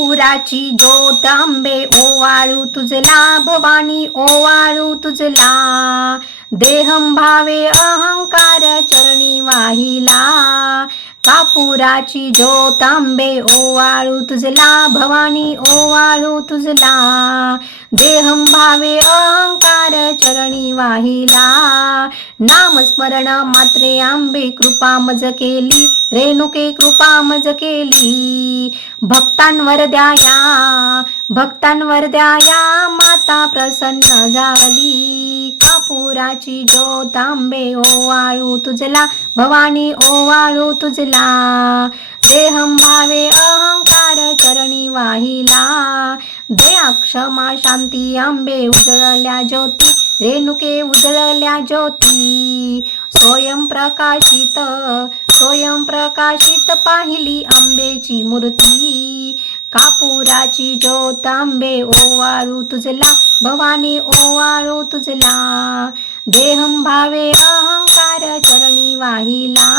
पुराची ज्योत आंबे ओवाळू तुझला भवानी ओवाळू तुझला देहम भावे अहंकार चरणी वाहिला. कापुराची जो तांबे ओवाळू तुझला भवानी ओवाळू तुझला. देहं भावे अहंकार चरणी वाहिला. नामस्मरण मात्रे आंबे कृपा मज केली. रेणुके कृपा मज केली. भक्तांवर द्याया भक्तांवर द्याया माता प्रसन्न झाली. कापुराची जो तांबे ओवाळू तुझला भवानी ओवाळू तुझला. देहं भावे अहंकार चरणी वाहिला. दया क्षमा शांती आंबे उजळल्या ज्योती. रेणुके उजळल्या ज्योती. स्वयं प्रकाशित स्वयं प्रकाशित पाहिली आंबेची मूर्ती. कापुराची ज्योत आंबे ओवाळू तुझला. भवानी ओवाळू तुझला. देहं भावे अहंकार चरणी वाहिला.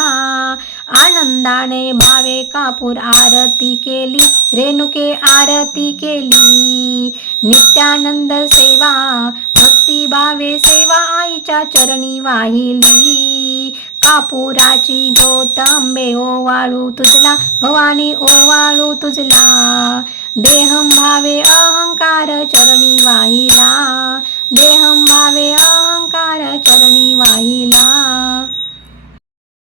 आनंदाने भावे कापूर आरती केली रेणुके आरती केली. नित्यानंद सेवा भक्ती भावे सेवा आईच्या चरणी वाहिली. कापुराची ज्योत आंबे ओवाळू तुझला भवानी ओवाळू तुझला. देहम भावे अहंकार चरणी वाहिला. देहम भावे अहंकार चरणी वाहिला.